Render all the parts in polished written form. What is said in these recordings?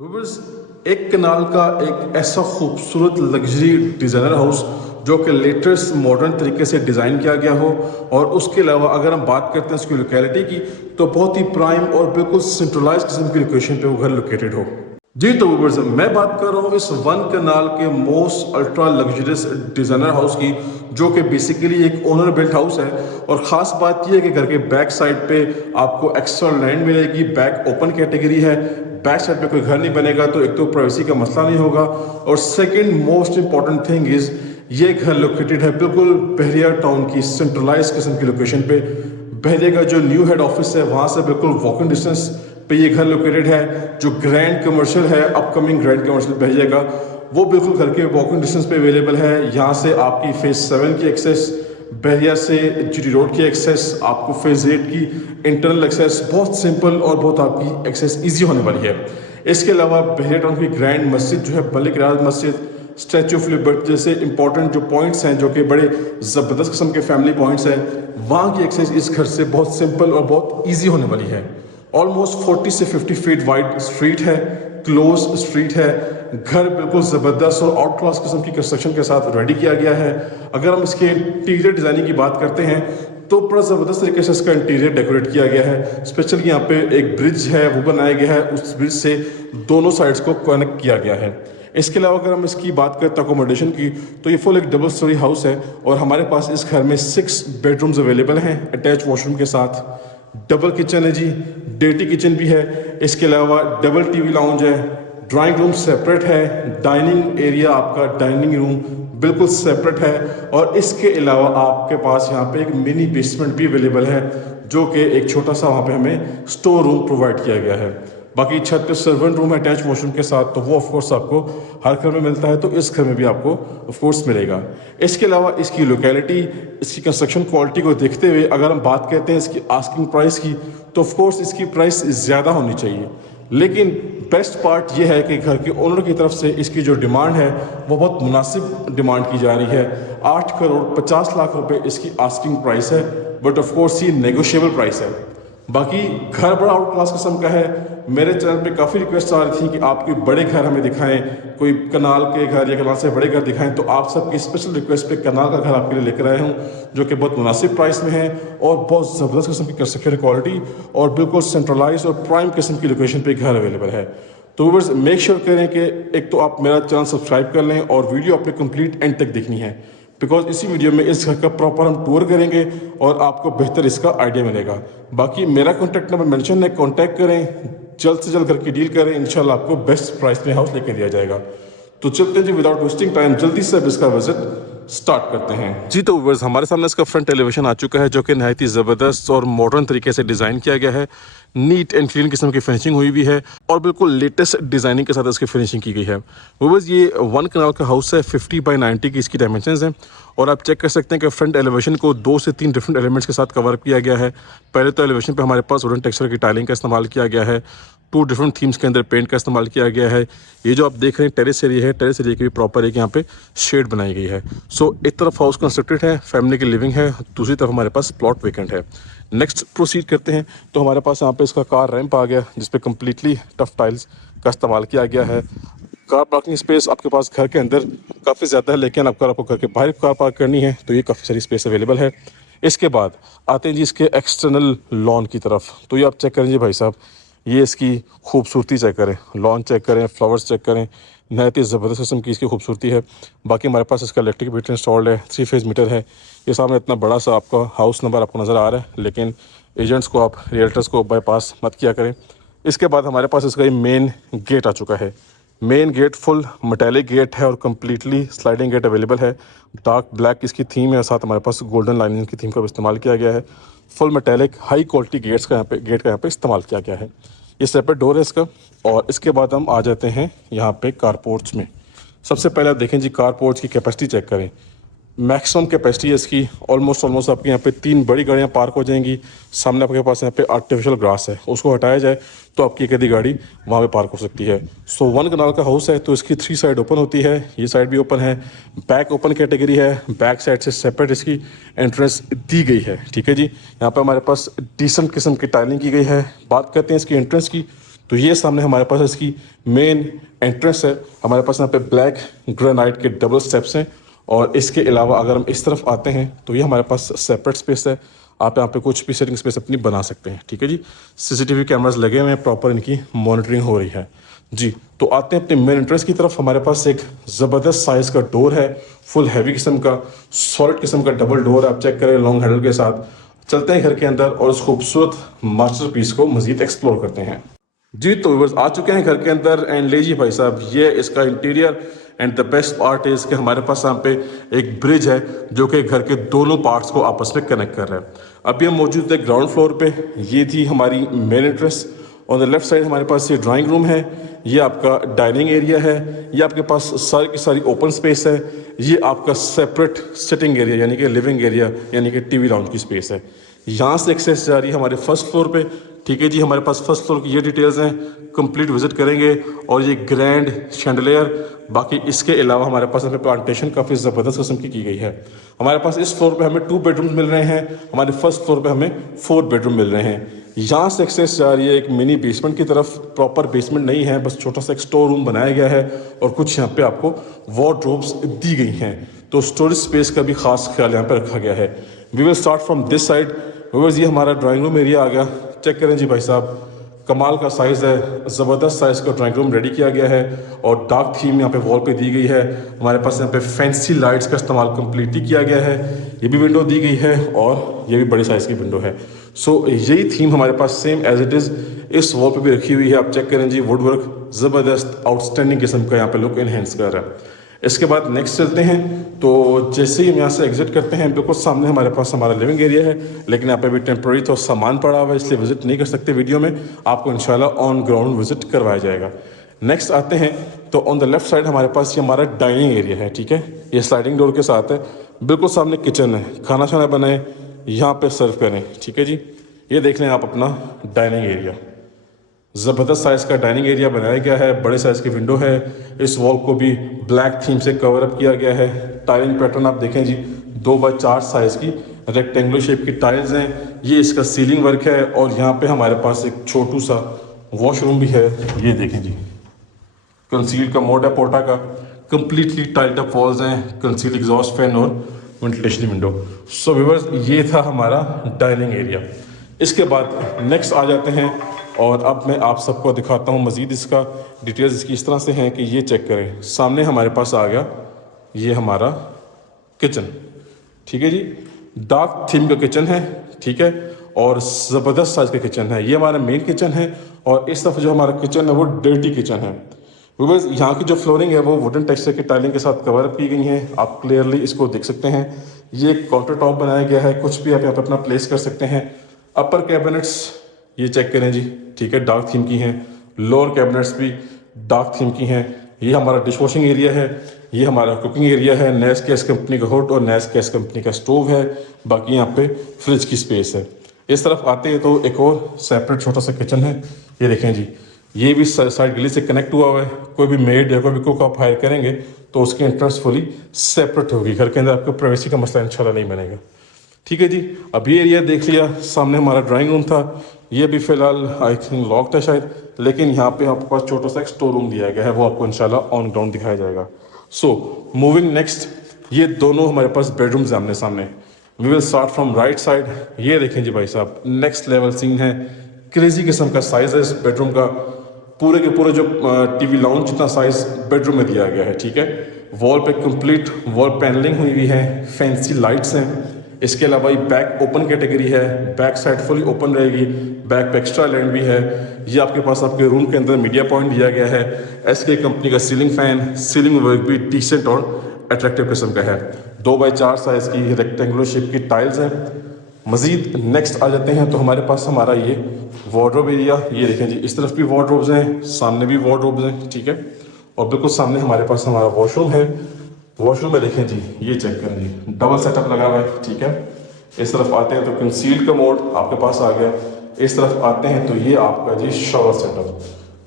Viewers, एक कनाल का एक ऐसा खूबसूरत लग्जरी डिज़ाइनर हाउस जो कि लेटेस्ट मॉडर्न तरीके से डिज़ाइन किया गया हो और उसके अलावा अगर हम बात करते हैं उसकी लोकेलिटी की तो बहुत ही प्राइम और बिल्कुल सेंट्रलाइज किस्म की लोकेशन पे वो घर लोकेटेड हो। जी तो व्यूअर्स, मैं बात कर रहा हूँ इस वन कनाल के most ultra luxurious designer house की जो कि बेसिकली एक ओनर बिल्ट हाउस है। और ख़ास बात यह है कि घर के बैक साइड पे आपको एक्स्ट्रा लैंड मिलेगी, बैक ओपन कैटेगरी है। बैक साइड पे कोई घर नहीं बनेगा तो एक तो प्राइवेसी का मसला नहीं होगा और second most important thing is ये घर लोकेटेड है बिल्कुल बहरिया टाउन की सेंट्रलाइज किस्म की लोकेशन पे। बहरिया का जो न्यू हेड ऑफिस है वहाँ से बिल्कुल वॉकिंग डिस्टेंस पे ये घर लोकेटेड है। जो ग्रैंड कमर्शियल है, अपकमिंग ग्रैंड कमर्शियल बहरिया का, वो बिल्कुल घर के वॉकिंग डिस्टेंस पे अवेलेबल है। यहाँ से आपकी फेज 7 की एक्सेस, बहरिया से जीटी रोड की एक्सेस, आपको फेज 8 की इंटरनल एक्सेस बहुत सिंपल और बहुत आपकी एक्सेस इजी होने वाली है। इसके अलावा बहरिया टाउन की ग्रैंड मस्जिद जो है मलिक रियाज मस्जिद, स्टैचू ऑफ लिबर्टी जैसे इंपॉर्टेंट जो पॉइंट्स हैं जो कि बड़े ज़बरदस्त किस्म के फैमिली पॉइंट्स हैं, वहाँ की एक्सेस इस घर से बहुत सिंपल और बहुत ईजी होने वाली है। ऑलमोस्ट 40 से 50 फीट वाइड स्ट्रीट है, क्लोज स्ट्रीट है। घर बिल्कुल ज़बरदस्त और आउट क्लास किस्म की कंस्ट्रक्शन के साथ रेडी किया गया है। अगर हम इसके इंटीरियर डिज़ाइनिंग की बात करते हैं तो बड़ा ज़बरदस्त तरीके से इसका इंटीरियर डेकोरेट किया गया है। स्पेशली यहाँ पे एक ब्रिज है वो बनाया गया है, उस ब्रिज से दोनों साइड्स को कनेक्ट किया गया है। इसके अलावा अगर हम इसकी बात करते हैं अकोमोडेशन की तो ये फुल एक डबल स्टोरी हाउस है और हमारे पास इस घर में 6 बेडरूम्स अवेलेबल हैं अटैच वॉशरूम के साथ। डबल किचन है जी, डेटी किचन भी है। इसके अलावा डबल टीवी लाउंज है, ड्राइंग रूम सेपरेट है, डाइनिंग एरिया आपका डाइनिंग रूम बिल्कुल सेपरेट है। और इसके अलावा आपके पास यहाँ पे एक मिनी बेसमेंट भी अवेलेबल है जो कि एक छोटा सा वहाँ पे हमें स्टोर रूम प्रोवाइड किया गया है। बाकी छत पे सर्वेंट रूम है अटैच वॉशरूम के साथ, तो वो ऑफकोर्स आपको हर घर में मिलता है, तो इस घर में भी आपको ऑफकोर्स मिलेगा। इसके अलावा इसकी लोकेलिटी, इसकी कंस्ट्रक्शन क्वालिटी को देखते हुए अगर हम बात करते हैं इसकी आस्किंग प्राइस की तो ऑफकोर्स इसकी प्राइस ज़्यादा होनी चाहिए, लेकिन बेस्ट पार्ट ये है कि घर के ओनर की तरफ से इसकी जो डिमांड है वो बहुत मुनासिब डिमांड की जा रही है। 8 करोड़ 50 लाख रुपए इसकी आस्किंग प्राइस है, बट ऑफकोर्स ये नेगोशिएबल प्राइस है। बाकी घर बड़ा आउट क्लास किस्म का है। मेरे चैनल पे काफ़ी रिक्वेस्ट आ रही थी कि आप कोई बड़े घर हमें दिखाएं, कोई कनाल के घर या कनाल से बड़े घर दिखाएं, तो आप सबकी स्पेशल रिक्वेस्ट पे कनाल का घर आपके लिए लेकर आया हूं जो कि बहुत मुनासिब प्राइस में है और बहुत ज़बरदस्त किस्म की कंस्ट्रक्शन क्वालिटी और बिल्कुल सेंट्रलाइज और प्राइम किस्म की लोकेशन पर घर अवेलेबल है। तो व्यूअर्स, मेक श्योर करें कि एक तो आप मेरा चैनल सब्सक्राइब कर लें और वीडियो आपने कंप्लीट एंड तक देखनी है, बिकॉज इसी वीडियो में इस घर का प्रॉपर हम टूर करेंगे और आपको बेहतर इसका आइडिया मिलेगा। बाकी मेरा कॉन्टैक्ट नंबर मेंशन है, कॉन्टैक्ट करें, जल्द से जल्द घर की डील करें, इंशाल्लाह आपको बेस्ट प्राइस में हाउस लेके दिया जाएगा। तो चलते हैं जी, विदाउट वेस्टिंग टाइम जल्दी से अब इसका विजिट स्टार्ट करते हैं। जी तो व्यूअर्स, हमारे सामने इसका फ्रंट एलिवेशन आ चुका है जो कि नहायत ही ज़बरदस्त और मॉडर्न तरीके से डिज़ाइन किया गया है। नीट एंड क्लीन किस्म की फिनिशिंग हुई भी है और बिल्कुल लेटेस्ट डिज़ाइनिंग के साथ इसकी फिनिशिंग की गई है। व्यूअर्स, ये 1 कनाल का हाउस है, 50 बाई 90 की इसकी डायमेंशंस हैं और आप चेक कर सकते हैं कि फ्रंट एलिवेशन को 2 से 3 डिफरेंट एलिमेंट्स के साथ कवर किया गया है। पहले तो एलिवेशन पे हमारे पास वुडन टेक्सचर की टाइलिंग का इस्तेमाल किया गया है, 2 डिफरेंट थीम्स के अंदर पेंट का इस्तेमाल किया गया है। ये जो आप देख रहे हैं टेरेस एरिया है, टेरेस एरिया की भी प्रॉपर एक यहाँ पे शेड बनाई गई है। सो एक तरफ हाउस कंस्ट्रक्टेड है, फैमिली की लिविंग है, दूसरी तरफ हमारे पास प्लॉट वेकेंट है। नेक्स्ट प्रोसीड करते हैं तो हमारे पास यहाँ पे इसका कार रैंप आ गया जिसपे कम्प्लीटली टफ टाइल्स का इस्तेमाल किया गया है। कार पार्किंग स्पेस आपके पास घर के अंदर काफ़ी ज़्यादा है, लेकिन आपको घर के बाहर कार पार्क करनी है तो ये काफ़ी सारी स्पेस अवेलेबल है। इसके बाद आते हैं जी इसके एक्सटर्नल लॉन की तरफ। तो ये आप चेक करें जी भाई साहब, ये इसकी खूबसूरती चेक करें, लॉन चेक करें, फ्लावर्स चेक करें, नहायत ही ज़बरदस्त किस्म की इसकी खूबसूरती है। बाकी हमारे पास इसका इलेक्ट्रिक मीटर इंस्टॉल्ड है, 3 फेज़ मीटर है। ये सामने इतना बड़ा सा आपका हाउस नंबर आपको नज़र आ रहा है, लेकिन एजेंट्स को, आप रियल्टर्स को बाईपास मत किया करें। इसके बाद हमारे पास इसका ये मेन गेट आ चुका है। Main gate full metallic gate है और कम्प्लीटली स्लाइडिंग गेट अवेलेबल है। डार्क ब्लैक इसकी थीम है और साथ हमारे पास गोल्डन लाइनिंग की थीम का भी इस्तेमाल किया गया है। Full metallic high quality gate का यहाँ पे इस्तेमाल किया गया है। ये सेपरेट डोर है इसका। और इसके बाद हम आ जाते हैं यहाँ पे कारपोर्ट्स में। सबसे पहले आप देखें जी, कारपोर्ट्स की कैपेसिटी चेक करें। मैक्सिमम कैपेसिटी है इसकी ऑलमोस्ट आपके यहाँ पे 3 बड़ी गाड़ियाँ पार्क हो जाएंगी। सामने आपके पास यहाँ पे आर्टिफिशियल ग्रास है, उसको हटाया जाए तो आपकी एक आधी गाड़ी वहाँ पे पार्क हो सकती है। सो 1 कनाल का हाउस है तो इसकी 3 साइड ओपन होती है, ये साइड भी ओपन है, बैक ओपन कैटेगरी है, बैक साइड से सेपरेट इसकी एंट्रेंस दी गई है। ठीक है जी, यहाँ पर हमारे पास डिसेंट किस्म की टाइलिंग की गई है। बात करते हैं इसकी एंट्रेंस की तो ये सामने हमारे पास इसकी मेन एंट्रेंस है। हमारे पास यहाँ पे ब्लैक ग्रेनाइट के डबल स्टेप्स हैं और इसके अलावा अगर हम इस तरफ आते हैं तो ये हमारे पास सेपरेट स्पेस है। आप यहाँ पे कुछ भी सेटिंग स्पेस अपनी बना सकते हैं, ठीक है जी। सीसीटीवी कैमरास लगे हुए हैं, प्रॉपर इनकी मॉनिटरिंग हो रही है जी। तो आते हैं अपने मेन एंट्रेंस की तरफ। हमारे पास एक ज़बरदस्त साइज़ का डोर है, फुल हैवी किस्म का, सॉलिड किस्म का डबल डोर आप चेक करें लॉन्ग हैंडल के साथ। चलते हैं घर के अंदर और उस खूबसूरत मास्टरपीस को मज़ीद एक्सप्लोर करते हैं जी। तो व्यूअर्स आ चुके हैं घर के अंदर एंड ले जी भाई साहब, ये इसका interior and the best part is कि हमारे पास यहाँ पे एक ब्रिज है जो कि घर के दोनों पार्ट्स को आपस में कनेक्ट कर रहा है। अभी हम मौजूद थे ग्राउंड फ्लोर पे। ये थी हमारी main entrance. On the left side हमारे पास ये ड्राइंग रूम है, ये आपका डाइनिंग एरिया है, ये आपके पास सारी की सारी ओपन स्पेस है, ये आपका सेपरेट सिटिंग एरिया यानी कि लिविंग एरिया यानी कि टीवी लाउंज की स्पेस है। यहाँ से एक्सेस जा रही है हमारे फर्स्ट फ्लोर पे, ठीक है जी। हमारे पास फर्स्ट फ्लोर की ये डिटेल्स हैं, कंप्लीट विजिट करेंगे और ये ग्रैंड शैंडलियर। बाकी इसके अलावा हमारे पास यहाँ पे प्लांटेशन काफ़ी ज़बरदस्त किस्म की गई है। हमारे पास इस फ्लोर पे हमें 2 बेडरूम मिल रहे हैं, हमारे फर्स्ट फ्लोर पे हमें 4 बेडरूम मिल रहे हैं। यहाँ से एक्सेस जा रही है एक मिनी बेसमेंट की तरफ। प्रॉपर बेसमेंट नहीं है, बस छोटा सा एक स्टोर रूम बनाया गया है और कुछ यहाँ पे आपको वार्डरोब्स दी गई हैं, तो स्टोरेज स्पेस का भी खास ख्याल यहाँ पे रखा गया है। We will start from this side. Viewers ये हमारा ड्राइंग रूम एरिया आ गया, चेक करें जी भाई साहब, कमाल का साइज़ है, ज़बरदस्त साइज़ का ड्राइंग रूम रेडी किया गया है और डार्क थीम यहाँ पे वॉल पे दी गई है। हमारे पास यहाँ पे फैंसी लाइट्स का इस्तेमाल कम्प्लीटली किया गया है। ये भी विंडो दी गई है और ये भी बड़ी साइज़ की विंडो है। सो यही थीम हमारे पास सेम एज इट इज़ इस वॉल पे भी रखी हुई है। आप चेक करें जी, वुड वर्क ज़बरदस्त आउटस्टैंडिंग किस्म का यहाँ पे लुक इनहेंस कर रहा है। इसके बाद नेक्स्ट चलते हैं। तो जैसे ही हम यहाँ से एग्जिट करते हैं बिल्कुल सामने हमारे पास हमारा लिविंग एरिया है, लेकिन यहाँ पे भी टेम्प्रेरी तो सामान पड़ा हुआ है इसलिए विजिट नहीं कर सकते वीडियो में। आपको इंशाल्लाह ऑन ग्राउंड विजिट करवाया जाएगा। नेक्स्ट आते हैं तो ऑन द लेफ्ट साइड हमारे पास ये हमारा डाइनिंग एरिया है, ठीक है। ये स्लाइडिंग डोर के साथ है, बिल्कुल सामने किचन है, खाना शाना बनाए यहाँ पे सर्व करें, ठीक है जी। ये देख लें आप अपना डाइनिंग एरिया, ज़बरदस्त साइज़ का डाइनिंग एरिया बनाया गया है, बड़े साइज़ की विंडो है। इस वॉल को भी ब्लैक थीम से कवर अप किया गया है। टाइलिंग पैटर्न आप देखें जी, 2x4 साइज़ की रेक्टेंगुलर शेप की टाइल्स हैं। ये इसका सीलिंग वर्क है और यहाँ पे हमारे पास एक छोटू सा वॉशरूम भी है। ये देखें जी, कंसील का मोड है पोर्टा का, कम्प्लीटली टाइल्ड अप वॉल्स हैं, कंसील एग्जॉस्ट फैन और वेंटिलेशन विंडो। सो व्यूअर्स ये था हमारा डाइनिंग एरिया। इसके बाद नेक्स्ट आ जाते हैं और अब मैं आप सबको दिखाता हूँ मज़ीद इसका डिटेल्स इसकी इस तरह से हैं कि ये चेक करें। सामने हमारे पास आ गया ये हमारा किचन, ठीक है जी। डार्क थीम का किचन है, ठीक है, और ज़बरदस्त साइज़ का किचन है। ये हमारा मेन किचन है और इस तरफ जो हमारा किचन है वो डर्टी किचन है। व्यूअर्स यहाँ की जो फ्लोरिंग है वो वुडन टेक्सचर की टाइलिंग के साथ कवर अप की गई है, आप क्लियरली इसको देख सकते हैं। ये काउंटर टॉप बनाया गया है, कुछ भी आप यहाँ पे अपना प्लेस कर सकते हैं। अपर कैबिनेट्स ये चेक करें जी, ठीक है, डार्क थीम की हैं। लोअर कैबिनेट्स भी डार्क थीम की हैं। ये हमारा डिश वॉशिंग एरिया है, ये हमारा कुकिंग एरिया है। नेस गैस कंपनी का हुड और नेस गैस कंपनी का स्टोव है। बाकी यहाँ पे फ्रिज की स्पेस है। इस तरफ आते हैं तो एक और सेपरेट छोटा सा किचन है। ये देखें जी, ये भी साइड गली से कनेक्ट हुआ है। कोई भी मेड या कोई भी कुक आप हायर करेंगे तो उसकी एंट्रेंस फुली सेपरेट होगी। घर के अंदर आपको प्राइवेसी का मसला इंशाल्लाह नहीं बनेगा, ठीक है जी। अब ये एरिया देख लिया, सामने हमारा ड्राइंग रूम था, ये भी फिलहाल आई थिंक लॉक्ड है शायद, लेकिन यहाँ पे आपके पास छोटा सा एक स्टोर रूम दिया गया है, वो आपको इंशाल्लाह ऑन ग्राउंड दिखाया जाएगा। सो मूविंग नेक्स्ट, ये दोनों हमारे पास बेडरूम्स आमने सामने। We will start from right side. ये देखें जी भाई साहब, नेक्स्ट लेवल सीन है, क्रेजी किस्म का साइज है इस बेडरूम का। पूरे के पूरे जो टीवी लाउंज जितना साइज बेडरूम में दिया गया है, ठीक है। वॉल पे कंप्लीट वॉल पैनलिंग हुई हुई है, फैंसी लाइट्स हैं। इसके अलावा ये बैक ओपन कैटेगरी है, बैक साइड फुली ओपन रहेगी, बैक पे एक्स्ट्रा लैंड भी है। ये आपके पास आपके रूम के अंदर मीडिया पॉइंट दिया गया है। एसके कंपनी का सीलिंग फैन, सीलिंग वर्क भी डिसेंट और अट्रैक्टिव किस्म का है। 2x4 साइज की रेक्टेंगुलर शेप की टाइल्स हैं। मज़ीद नेक्स्ट आ जाते हैं तो हमारे पास हमारा ये वार्डरोब एरिया, ये देखें जी, इस तरफ भी वार्डरोब्स हैं, सामने भी वार्डरोब्स हैं, ठीक है। और बिल्कुल सामने हमारे पास हमारा वॉशरूम है। वॉशरूम में देखें जी, ये चेक करें जी, डबल सेटअप लगा हुआ है, ठीक है। इस तरफ आते हैं तो कंसील का मोड आपके पास आ गया। इस तरफ आते हैं तो ये आपका जी शॉवर सेटअप,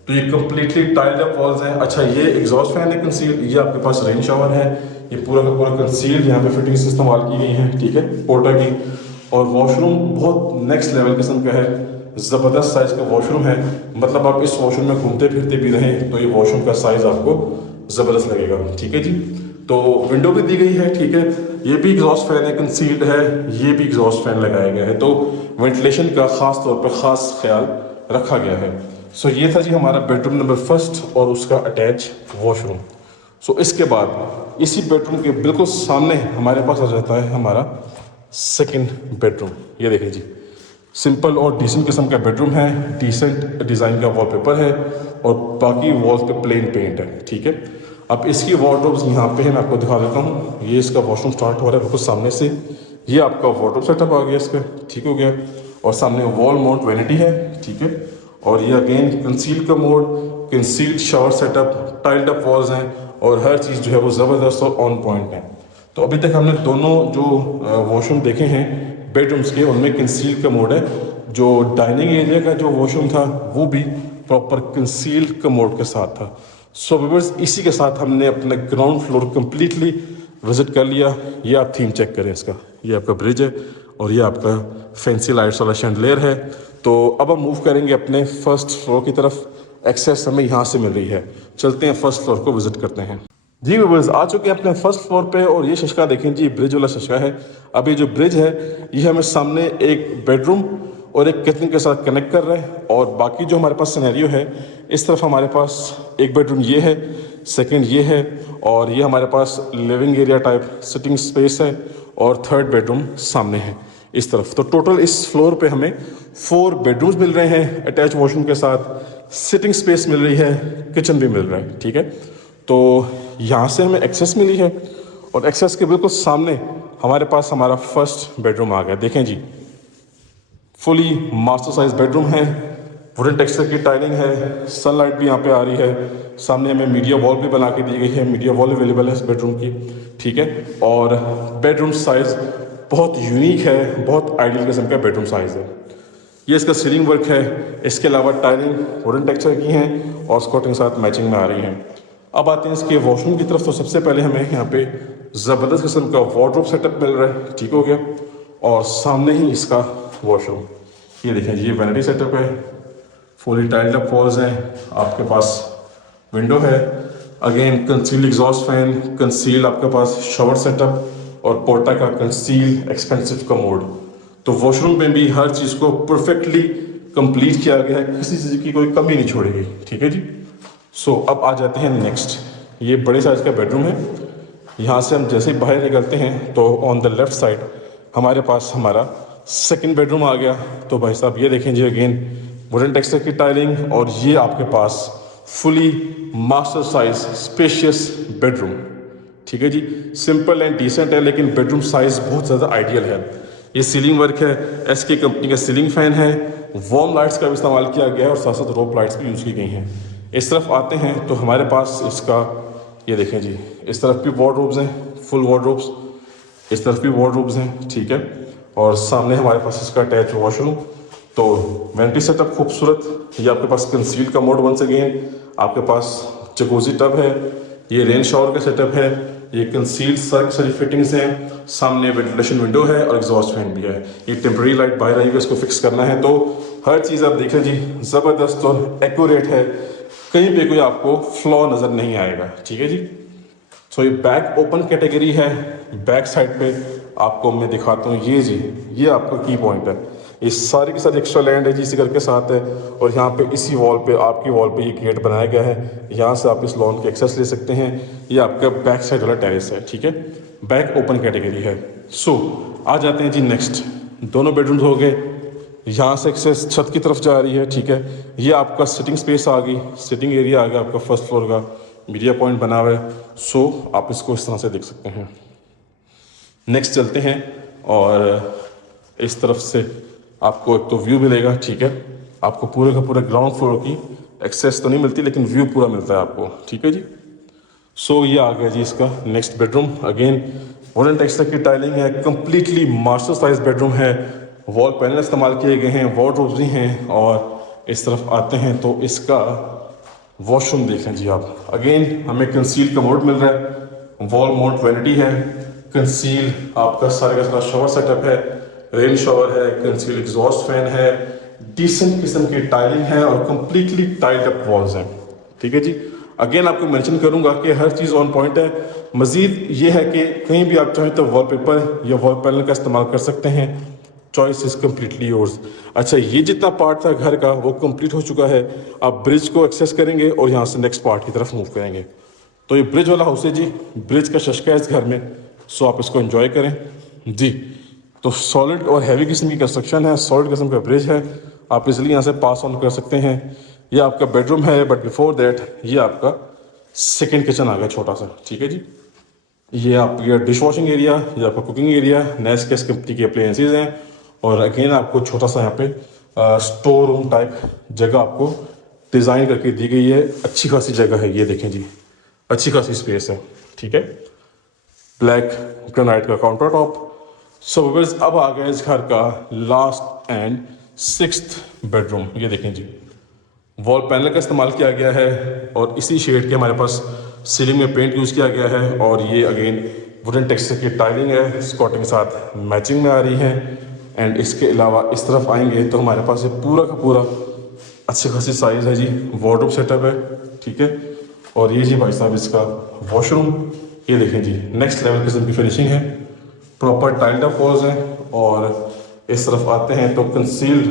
तो ये कम्प्लीटली टाइल्ड अप वॉल्स हैं। अच्छा, ये एग्जॉस्ट फैन है कंसील, ये आपके पास रेन शावर है। ये पूरा का पूरा कंसील यहाँ पे फिटिंग्स इस्तेमाल की गई हैं, ठीक है, पोर्टा की। और वॉशरूम बहुत नेक्स्ट लेवल किस्म का है, ज़बरदस्त साइज़ का वॉशरूम है, मतलब आप इस वॉशरूम में घूमते फिरते भी रहें तो ये वॉशरूम का साइज़ आपको ज़बरदस्त लगेगा। ठीक है जी। तो विंडो भी दी गई है, ठीक है। ये भी एग्जॉस्ट फैन है, कंसील्ड है, ये भी एग्जॉस्ट फैन लगाया गया है, तो वेंटिलेशन का ख़ास तौर पर ख़ास ख्याल रखा गया है। सो ये था जी हमारा बेडरूम नंबर फर्स्ट और उसका अटैच वॉशरूम। सो इसके बाद इसी बेडरूम के बिल्कुल सामने हमारे पास आ जाता है हमारा सेकंड बेडरूम। ये देखें जी, सिंपल और डिसेंट किस्म का बेडरूम है, डिसेंट डिज़ाइन का वॉलपेपर है और बाकी वॉल्स पे प्लेन पेंट है। ठीक है। अब इसकी वार्डरोब्स यहाँ पे है, मैं आपको दिखा देता हूँ। ये इसका वॉशरूम स्टार्ट हो रहा है बिल्कुल सामने से, ये आपका वार्डरोब सेटअप आ गया इसका, ठीक हो गया। और सामने वॉल माउंट वैनिटी है, ठीक है। और ये अगेन कंसील का mode, concealed shower setup, tiled up walls हैं और हर चीज़ जो है वो ज़बरदस्त और ऑन पॉइंट है। तो अभी तक हमने दोनों जो वॉशरूम देखे हैं बेडरूम्स के, उनमें कंसील का मोड है। जो डाइनिंग एरिया का जो वॉशरूम था वो भी प्रॉपर कंसील का मोड के साथ था। सो व्यूअर्स, इसी के साथ हमने अपना ग्राउंड फ्लोर कम्प्लीटली विजिट कर लिया। ये आप थीम चेक करें इसका, ये आपका ब्रिज है और ये आपका फैंसी लाइट्स वाला शैंडलियर है। तो अब हम मूव करेंगे अपने फर्स्ट फ्लोर की तरफ। एक्सेस हमें यहाँ से मिल रही है, चलते हैं फर्स्ट फ्लोर को विजिट करते हैं। जी व्यूअर्स, आ चुके हैं अपने फर्स्ट फ्लोर पे और ये शशका देखें जी, ब्रिज वाला शशका है। अब ये जो ब्रिज है ये हमें सामने एक बेडरूम और एक किचन के साथ कनेक्ट कर रहा है। और बाकी जो हमारे पास सिनेरियो है, इस तरफ हमारे पास एक बेडरूम ये है, सेकंड ये है और ये हमारे पास living area type sitting space है और थर्ड बेडरूम सामने है इस तरफ। तो टोटल इस फ्लोर पे हमें 4 बेडरूम्स मिल रहे हैं अटैच वॉशरूम के साथ, सिटिंग स्पेस मिल रही है, किचन भी मिल रहा है। ठीक है। तो यहाँ से हमें एक्सेस मिली है और एक्सेस के बिल्कुल सामने हमारे पास हमारा फर्स्ट बेडरूम आ गया। देखें जी, फुली मास्टर साइज बेडरूम है, वुडन टेक्सचर की टाइलिंग है, सनलाइट भी यहाँ पे आ रही है। सामने हमें मीडिया वॉल भी बना के दी गई है, मीडिया वॉल अवेलेबल है इस बेडरूम की। ठीक है। और बेडरूम साइज़ बहुत यूनिक है, बहुत आइडियल किस्म का बेडरूम साइज़ है। ये इसका सीलिंग वर्क है, इसके अलावा टाइलिंग वुडन टेक्सचर की हैं और स्कॉटिंग के साथ मैचिंग में आ रही हैं। अब आते हैं इसके वॉशरूम की तरफ। तो सबसे पहले हमें यहाँ पे ज़बरदस्त किस्म का वार्डरोब सेटअप मिल रहा है, ठीक हो गया। और सामने ही इसका वॉशरूम, ये देखें, ये वैनिटी सेटअप है, फुली टाइल्ड अप वॉल्स हैं, आपके पास विंडो है, again concealed exhaust fan, concealed आपके पास शावर सेटअप और पोर्टा का कंसील्ड एक्सपेंसिव कमोड। तो वॉशरूम में भी हर चीज़ को परफेक्टली कंप्लीट किया गया है, किसी चीज़ की कोई कमी नहीं छोड़ी गई। ठीक है जी। सो अब आ जाते हैं नेक्स्ट। ये बड़े साइज़ का बेडरूम है। यहाँ से हम जैसे ही बाहर निकलते हैं तो ऑन द लेफ़्ट साइड हमारे पास हमारा सेकंड बेडरूम आ गया। तो भाई साहब ये देखें जी, अगेन वुडन टेक्सचर की टाइलिंग और ये आपके पास fully master size spacious bedroom. ठीक है जी, सिंपल एंड डिसेंट है लेकिन बेडरूम साइज़ बहुत ज़्यादा आइडियल है। ये सीलिंग वर्क है, एसके कंपनी का सीलिंग फैन है, वार्म लाइट्स का भी इस्तेमाल किया गया है और साथ साथ रोप लाइट्स भी यूज़ की गई हैं। इस तरफ आते हैं तो हमारे पास इसका, ये देखें जी, इस तरफ भी वार्डरोब्स हैं, फुल वार्डरोब्स, इस तरफ भी वार्डरोब्स हैं। ठीक है। और सामने हमारे पास इसका अटैच वॉशरूम। तो वैनिटी सेटअप खूबसूरत। ये आपके पास कंसील्ड का मोड वंस अगेन, आपके पास जकूजी टब है, ये रेन शावर का सेटअप है, ये कंसील्ड सारी फिटिंग्स हैं, सामने वेंटिलेशन विंडो है और एग्जॉस्ट फैन भी है। ये टेम्परेरी लाइट बाहर आएगी, इसको फिक्स करना है। तो हर चीज़ आप देखें जी, ज़बरदस्त और एक्यूरेट है, कहीं पे कोई आपको फ्लॉ नज़र नहीं आएगा। ठीक है जी। सो ये बैक ओपन कैटेगरी है। बैक साइड पे आपको मैं दिखाता हूँ, ये जी, ये आपका की पॉइंट है। ये सारी के साथ एक्स्ट्रा लैंड है जी, इसी घर के साथ है। और यहाँ पे इसी वॉल पे, आपकी वॉल पे ये गेट बनाया गया है, यहाँ से आप इस लॉन के एक्सेस ले सकते हैं। ये आपका बैक साइड वाला टेरेस है। ठीक है। बैक ओपन कैटेगरी है। सो आ जाते हैं जी नेक्स्ट। दोनों बेडरूम्स हो गए, यहाँ से एक्सेस छत की तरफ जा रही है। ठीक है। ये आपका सिटिंग स्पेस आ गई, सिटिंग एरिया आ गया आपका फर्स्ट फ्लोर का, मीडिया पॉइंट बना हुआ है। सो आप इसको इस तरह से देख सकते हैं। नेक्स्ट चलते हैं और इस तरफ से आपको एक तो व्यू मिलेगा। ठीक है। आपको पूरे का पूरे ग्राउंड फ्लोर की एक्सेस तो नहीं मिलती लेकिन व्यू पूरा मिलता है आपको। ठीक है जी। सो ये आ गया जी इसका next bedroom. Again wooden texture की टाइलिंग है, कम्प्लीटली मास्टर साइज बेडरूम है, वॉल पैनल इस्तेमाल किए गए हैं, वार्डरोब्स भी हैं। और इस तरफ आते हैं तो इसका वॉशरूम देखें जी आप। अगेन हमें कंसील कमोड मिल रहा है, वॉल माउंट वैनिटी है, कंसील आपका सारे का सारा शावर सेटअप है, रेन शावर है, कंसील एग्जॉस्ट फैन है, डिसेंट किस्म की टाइलिंग है और कंप्लीटली टाइड अप वॉल्स हैं। ठीक है जी। अगेन आपको मेंशन करूंगा कि हर चीज़ ऑन पॉइंट है। मज़ीद ये है कि कहीं भी आप चाहें तो वॉलपेपर या वॉल पैनल का इस्तेमाल कर सकते हैं। Choice is completely yours. अच्छा, ये जितना पार्ट था घर का वो कंप्लीट हो चुका है। आप ब्रिज को एक्सेस करेंगे और यहाँ से नेक्स्ट पार्ट की तरफ मूव करेंगे। तो ये ब्रिज वाला हाउस है जी, ब्रिज का शशका है इस घर में, सो आप इसको एंजॉय करें जी। तो सॉलिड और हैवी किस्म की कंस्ट्रक्शन है, सॉलिड किस्म का ब्रिज है, आप इजली यहाँ से पास ऑन कर सकते हैं। ये आपका बेडरूम है, बट बिफोर दैट ये आपका सेकंड किचन आ गया छोटा सा। ठीक है जी। ये आपका डिश वॉशिंग एरिया, ये आपका कुकिंग एरिया, नेस्केस कंपनी के अप्लायंसेज हैं। और अगेन आपको छोटा सा यहाँ पे स्टोर रूम टाइप जगह आपको डिज़ाइन करके दी गई है। अच्छी खासी जगह है, ये देखें जी, अच्छी खासी स्पेस है। ठीक है, ब्लैक ग्रेनाइट का काउंटर टॉप। सो व्यूअर्स, अब आ गया इस घर का लास्ट एंड 6th बेडरूम। ये देखें जी, वॉल पैनल का इस्तेमाल किया गया है और इसी शेड के हमारे पास सीलिंग में पेंट यूज़ किया गया है। और ये अगेन वुडन टेक्सचर की टाइलिंग है, स्कॉटिंग के साथ मैचिंग में आ रही है। एंड इसके अलावा इस तरफ आएंगे तो हमारे पास ये पूरा का पूरा अच्छी खासी साइज़ है जी, वार्डरोब सेटअप है। ठीक है, और ये जी भाई साहब इसका वॉशरूम, ये देखें जी, नेक्स्ट लेवल किस्म की फिनिशिंग है, प्रॉपर टाइल्ड अप वॉल्स हैं। और इस तरफ आते हैं तो concealed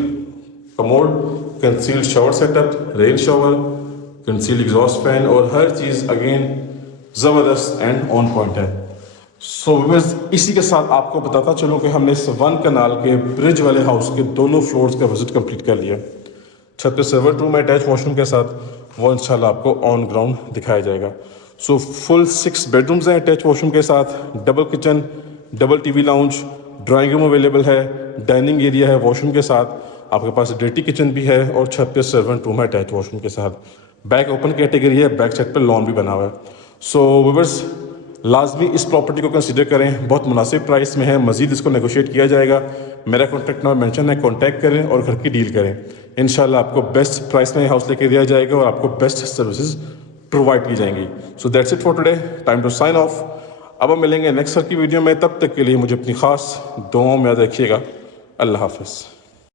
commode, concealed shower setup, rain shower, concealed exhaust fan और हर चीज़ अगेन ज़बरदस्त एंड ऑन पॉइंट है। सो व्यूअर्स, इसी के साथ आपको बताता चलूँ कि हमने इस 1 कनाल के ब्रिज वाले हाउस के दोनों फ्लोर्स का विजिट कंप्लीट कर लिया। छत पे सर्वेंट रूम है अटैच वॉशरूम के साथ, वो इंशाल्लाह आपको ऑन ग्राउंड दिखाया जाएगा। सो फुल 6 बेडरूम्स हैं अटैच वॉशरूम के साथ, double kitchen, double TV lounge, drawing room available है, डाइनिंग एरिया है वॉशरूम के साथ, आपके पास डर्टी किचन भी है और छत पे सर्वेंट रूम है अटैच वॉशरूम के साथ। बैक ओपन कैटेगरी है, बैक साइड पे लॉन भी बना हुआ है। सो व्यूअर्स, लाजमी इस प्रॉपर्टी को कंसीडर करें, बहुत मुनासिब प्राइस में है, मजीद इसको नेगोशिएट किया जाएगा। मेरा कॉन्टैक्ट नंबर मेंशन है, कॉन्टैक्ट करें और घर की डील करें। इंशाल्लाह आपको बेस्ट प्राइस में हाउस लेके दिया जाएगा और आपको बेस्ट सर्विसेज प्रोवाइड की जाएंगी। So that's it for today, time to sign off. अब हम मिलेंगे नेक्स्ट की वीडियो में, तब तक के लिए मुझे अपनी खास दुआओं में याद रखिएगा। अल्लाह हाफिज़।